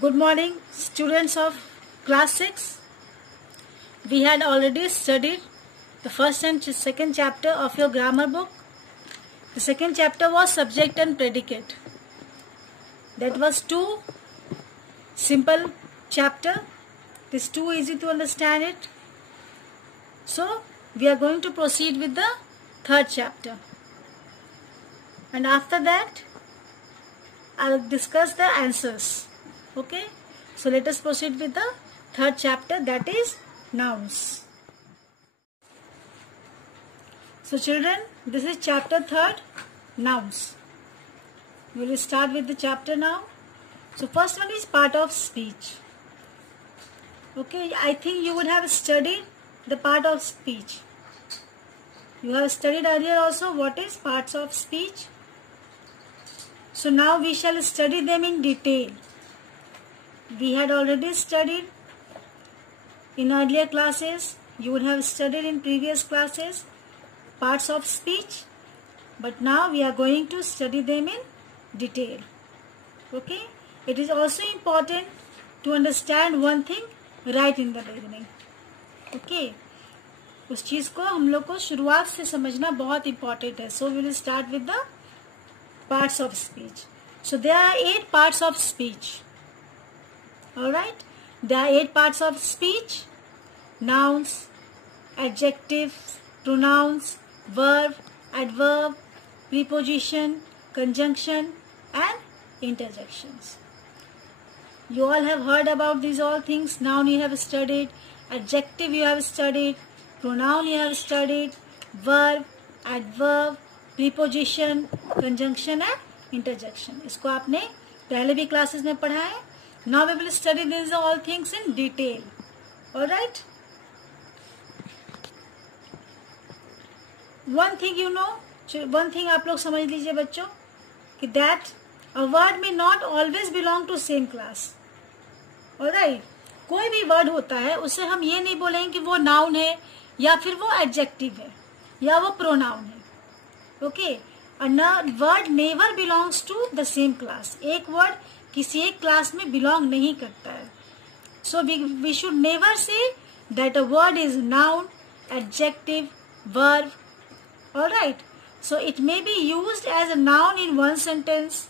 Good morning, students of class 6. We had already studied the first and second chapter of your grammar book. The second chapter was subject and predicate. That was too simple chapter. It is too easy to understand it. So we are going to proceed with the third chapter. And after that, I will discuss the answers. Okay, so let us proceed with the third chapter, that is nouns. So children, this is chapter 3rd, nouns. We will start with the chapter now. So first one is part of speech. Okay, I think you would have studied the part of speech. You have studied earlier also what is parts of speech. So now we shall study them in detail. We had already studied in earlier classes. You would have studied in previous classes parts of speech. But now we are going to study them in detail. Okay? It is also important to understand one thing right in the beginning. Okay? उस चीज को हम लोग को शुरुआत से समझना बहुत important है. So we will start with the parts of speech. So there are 8 parts of speech. Alright, there are 8 parts of speech: nouns, adjectives, pronouns, verb, adverb, preposition, conjunction and interjections. You all have heard about these all things. Noun you have studied, adjective you have studied, pronoun you have studied, verb, adverb, preposition, conjunction and interjection. इसको आपने पहले भी classes में पढ़ा है. Now we will study these all things in detail. Alright? One thing you know, one thing आप लोग समझ लीजिए बच्चों, कि that a word may not always belong to same class. Alright? कोई भी word होता है उसे हम ये नहीं बोलेंगे कि वो noun है या फिर वो adjective है या वो pronoun है. Okay? A word never belongs to the same class. एक word किसी एक क्लास में बिलोंग नहीं करता है. So we should never say that a word is noun, adjective, verb. Alright. So it may be used as a noun in one sentence.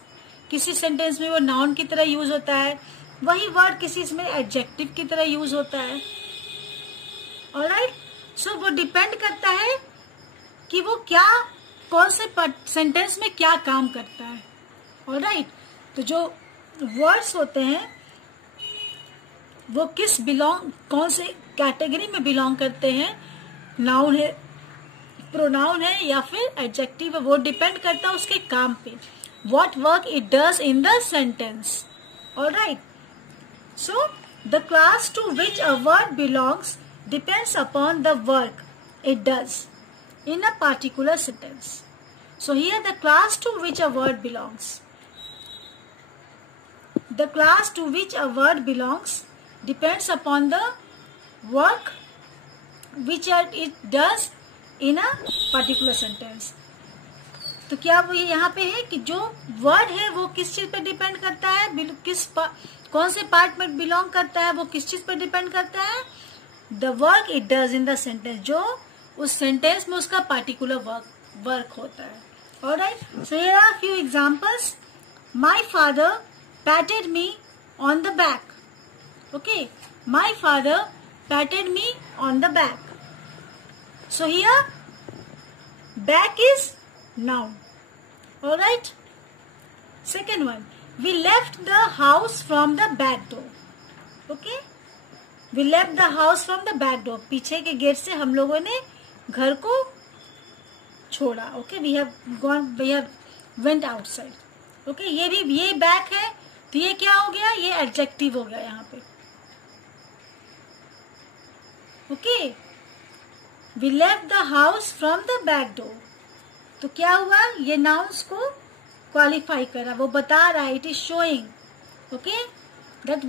किसी sentence में वो noun की तरह यूज होता है. वही वर्ड किसी इसमें adjective की तरह यूज होता है. Alright. So वो डिपेंड करता है कि वो क्या कौन से सेंटेंस में क्या काम करता है. Alright. तो जो वर्ड्स होते हैं वो कौन से कैटेगरी में बिलोंग करते हैं, नाउन है, प्रोनाउन है या फिर एडजेक्टिव है, वो डिपेंड करता है उसके काम पे. What work it does in the sentence. Alright. So the class to which a word belongs depends upon the work it does in a particular sentence. So here the class to which a word belongs. The class to which a word belongs depends upon the work which it does in a particular sentence. तो क्या वो यहाँ पे है कि जो word है वो किस चीज पे डिपेंड करता है, कौन से पार्ट में बिलोंग करता है, वो किस चीज पे डिपेंड करता है. The work it does in the sentence, जो उस सेंटेंस में उसका पार्टिकुलर वर्क होता है. Alright. So here are few examples. My father patted me on the back. Okay, my father patted me on the back. So here back is noun. All right. Second one, we left the house from the back door. Okay, we left the house from the back door. पीछे के gate से हम लोगों ने घर को छोड़ा. Okay, we have went outside. Okay, ये back है तो ये क्या हो गया, ये एडजेक्टिव हो गया यहाँ पे. Okay, we left the house from the back door. तो क्या हुआ, ये नाउन्स को क्वालिफाई करा, वो बता रहा है. It is showing okay that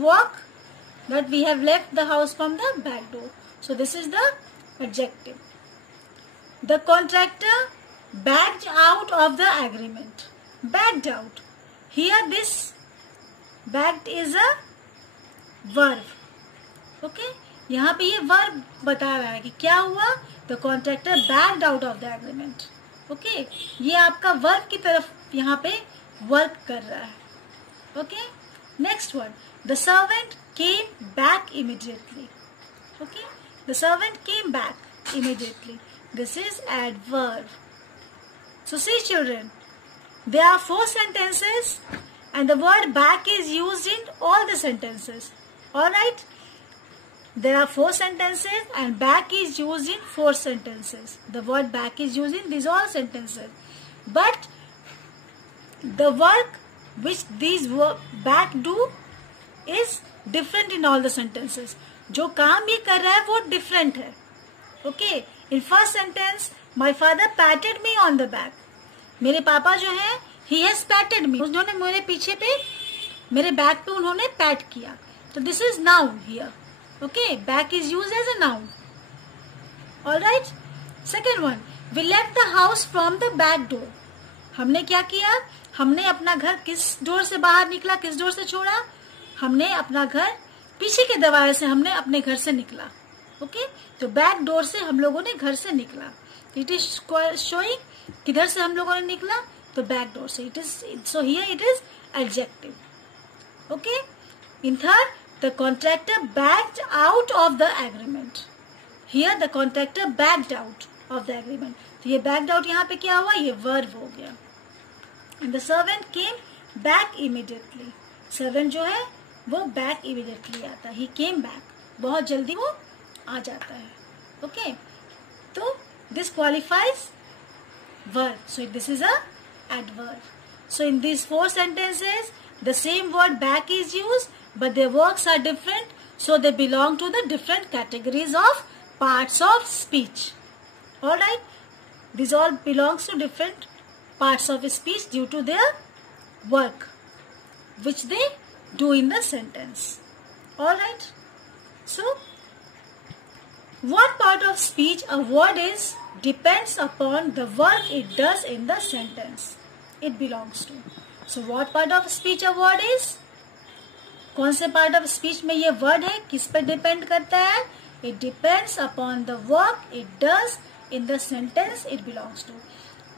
that we have left the house from the back door. So this is the adjective. The contractor backed out of the agreement. Backed out. Here this backed is a verb. Okay, यहाँ पे ये verb बता रहा है कि क्या हुआ, the contractor backed out of the agreement. Okay, ये आपका वर्ब की तरफ यहाँ पे वर्क कर रहा है। Okay, next word, the servant came back immediately. Okay, the servant came back immediately. This is adverb. So see children, there are 4 sentences and the word back is used in all the sentences. Alright? There are 4 sentences and back is used in 4 sentences. The word back is used in these all sentences. But the work which these back do is different in all the sentences. जो काम ये कर रहा है वो different है. Okay, in first sentence, my father patted me on the back. मेरे पापा जो है, he has patted me. उन्होंने मेरे पीछे पे, मेरे बैक पे उन्होंने पैट किया. तो this is noun here. Okay, back is used as a noun. All right. Second one, we left the house from the back door. हमने क्या किया? हमने अपना घर किस डोर से बाहर निकला, किस डोर से छोड़ा? हमने अपना घर पीछे के दरवाजे से हमने अपने घर से निकला. ओके, तो बैक डोर से हम लोगों ने घर से निकला. इट इज शोइंग किधर से हम लोगों ने निकला, तो बैक डोर से. It is so here it is adjective. Okay, in third, the contractor backed out of the agreement. Here the contractor backed out of the agreement. तो ये बैक्ड आउट यहाँ पे क्या हुआ, ये वर्ब हो गया. And the servant came back immediately. Servant जो है वो बैक इमीडिएटली आता है. ही केम बैक, बहुत जल्दी वो आ जाता है. ओके, तो this qualifies verb. So this is a adverb. So in this 4 sentences the same word back is used but their works are different, so they belong to the different categories of parts of speech. All right, these all belongs to different parts of speech due to their work which they do in the sentence. All right, so what part of speech a word is depends upon the work it does in the sentence it belongs to. So what part of speech a word is? कौन से part of speech में ये word है, किस पर depend करता है? It depends upon the work it does in the sentence it belongs to.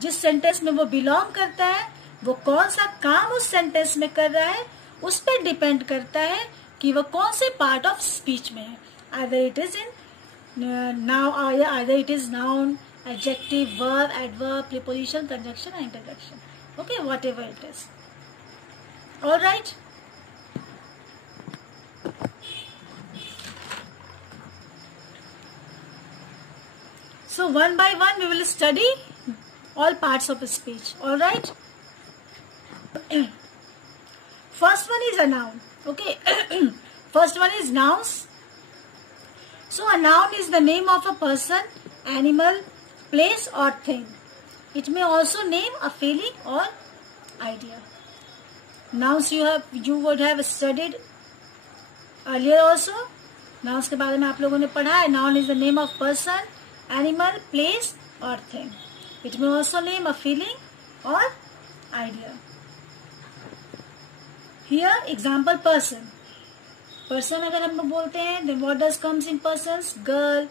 जिस sentence में वो belong करता है, वो कौन सा काम उस sentence में कर रहा है, उस पर depend करता है कि वो कौन से part of speech में है. Either it is in either it is noun, adjective, verb, adverb, preposition, conjunction, and interjection. Okay, whatever it is. All right. So one by one we will study all parts of speech. All right. First one is a noun. Okay. First one is nouns. So a noun is the name of a person, animal, place or thing. It may also name a feeling or idea. Nouns you would have studied earlier also. Nouns के बारे में आप लोगों ने पढ़ा है. Noun is the name of person, animal, place or thing. It may also name a feeling or idea. Here example person. Person अगर हम लोग बोलते हैं, then what does comes in persons? Girl,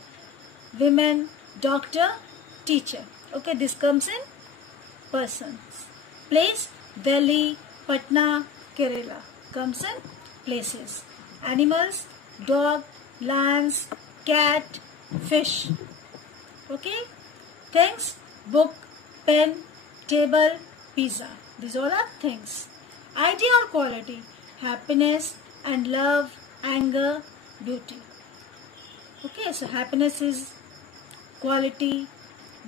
women, doctor, teacher. Okay, this comes in persons. Place, Delhi, Patna, Kerala comes in places. Animals, dog, lions, cat, fish. Okay, things, book, pen, table, pizza. These all are things. Idea or quality, happiness and love, anger, beauty. Okay, so happiness is quality,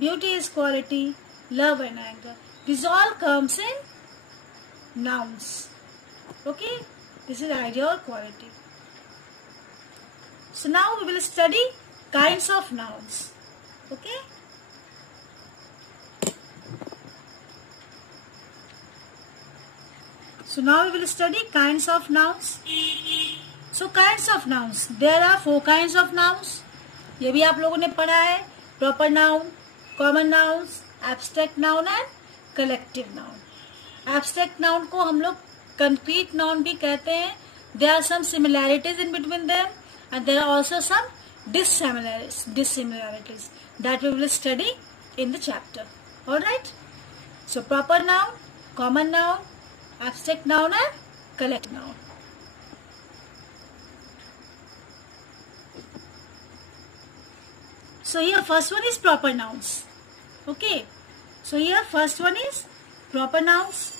beauty is quality, love and anger. This all comes in nouns. Okay, this is idea or quality. So now we will study kinds of nouns. Okay. So now we will study kinds of nouns. So kinds of nouns. There are 4 kinds of nouns. ये भी आप लोगों ने पढ़ा है. Proper noun, common nouns, abstract noun and collective noun. Abstract noun को हम लोग concrete noun भी कहते हैं. there are some similarities in between them, and there are also some dissimilarities that we will study in the chapter. Alright? So proper noun, common noun, abstract noun and collective noun. So here first one is proper nouns. Okay. So here first one is proper nouns.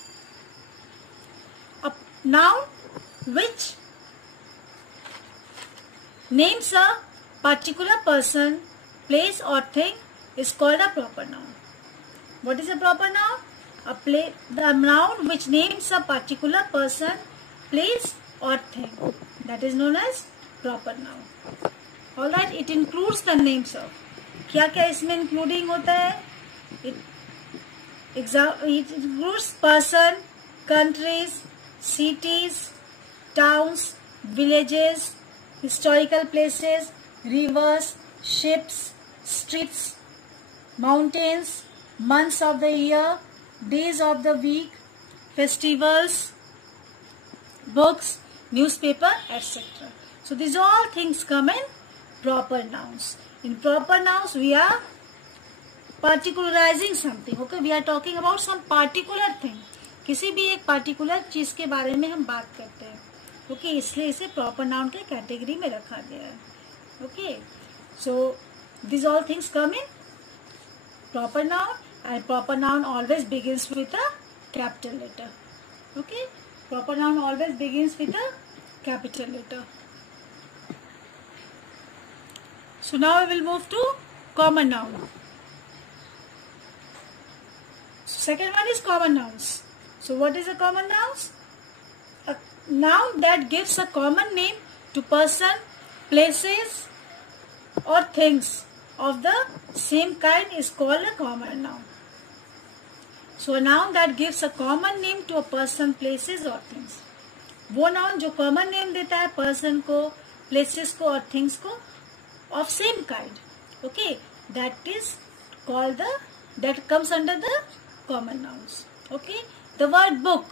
A noun which names a particular person, place or thing is called a proper noun. What is a proper noun? The noun which names a particular person, place or thing. That is known as proper noun. Alright, it includes the names of. क्या क्या इसमें including होता है? It includes person, countries, cities, towns, villages, historical places, rivers, ships, streets, mountains, months of the year, days of the week, festivals, books, newspaper, etc. So these all things come in proper nouns. In proper nouns we are particularizing something. Okay, we are talking about some particular thing. किसी भी एक particular चीज के बारे में हम बात करते हैं. Okay, इसलिए इसे proper noun के कैटेगरी में रखा गया है. Okay, so these all things come in proper noun, and proper noun always begins with a capital letter. Okay, proper noun always begins with a capital letter. So now we will move to common noun. Second one is common nouns. So what is a common nouns? A noun that gives a common name to person, places or things of the same kind is called a common noun. So a noun that gives a common name to a person, places or things. वो noun जो common name देता है person को, places को और things को of same kind. Okay, that is called that comes under the common nouns. Okay, the word book,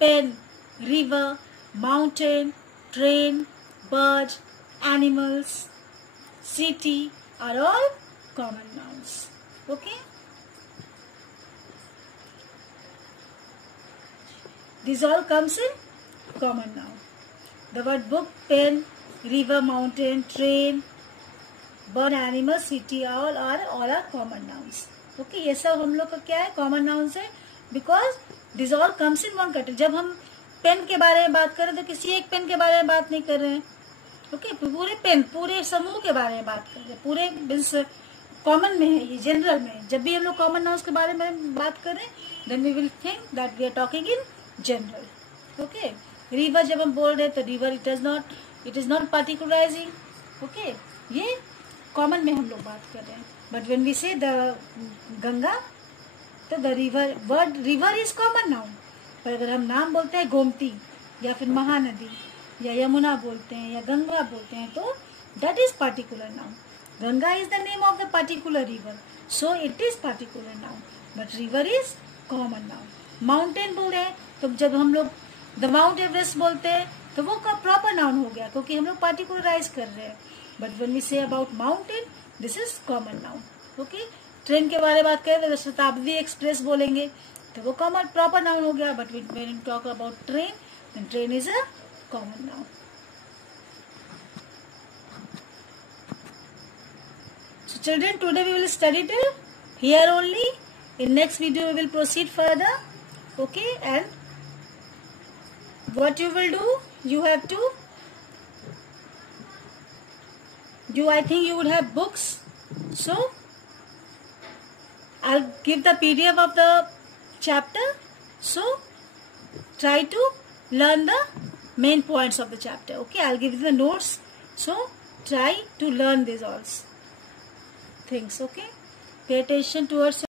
pen, river, mountain, train, bird, animals, city are all common nouns. Okay, this all comes in common noun. The word book, pen, river, mountain, train, bird, animal, city all are common nouns. Okay, ये सब हम लोग का क्या है? Common nouns है, because this all comes in one category. जब हम पेन के बारे में बात करें तो किसी एक पेन के बारे में बात नहीं कर रहे हैं. ओके, पूरे पेन, पूरे समूह के बारे में बात कर रहे हैं. पूरे मीन्स कॉमन में है, ये जनरल में. जब भी हम लोग कॉमन नाउन्स के बारे में बात करें then we will think that we are talking in general. Okay, river जब हम बोल रहे हैं तो river it is not particularizing. Okay, ये कॉमन में हम लोग बात कर रहे हैं. But when we say the Ganga तो the river, word river is common noun. पर अगर हम नाम बोलते हैं गोमती या फिर महानदी या यमुना बोलते हैं या गंगा बोलते हैं तो that is particular noun. Ganga is the name of the particular river, so it is particular noun. But river is common noun. Mountain बोल रहे हैं तो जब हम लोग द माउंट एवरेस्ट बोलते हैं तो वो का प्रॉपर नाउन हो गया क्योंकि हम लोग पार्टिकुलराइज कर रहे हैं. But when we say about mountain this is common noun. Okay, train के बारे में बात करें तो शताब्दी एक्सप्रेस बोलेंगे तो वो कॉमन प्रॉपर नाउन हो गया. But when we talk about train then train is a common noun. So children, today we will study till here only. In next video we will proceed further. Okay, and what you will do, you have to, I think you would have books, so I'll give the PDF of the chapter, so try to learn the main points of the chapter. Okay, I'll give you the notes, so try to learn these all things. Okay, pay attention towards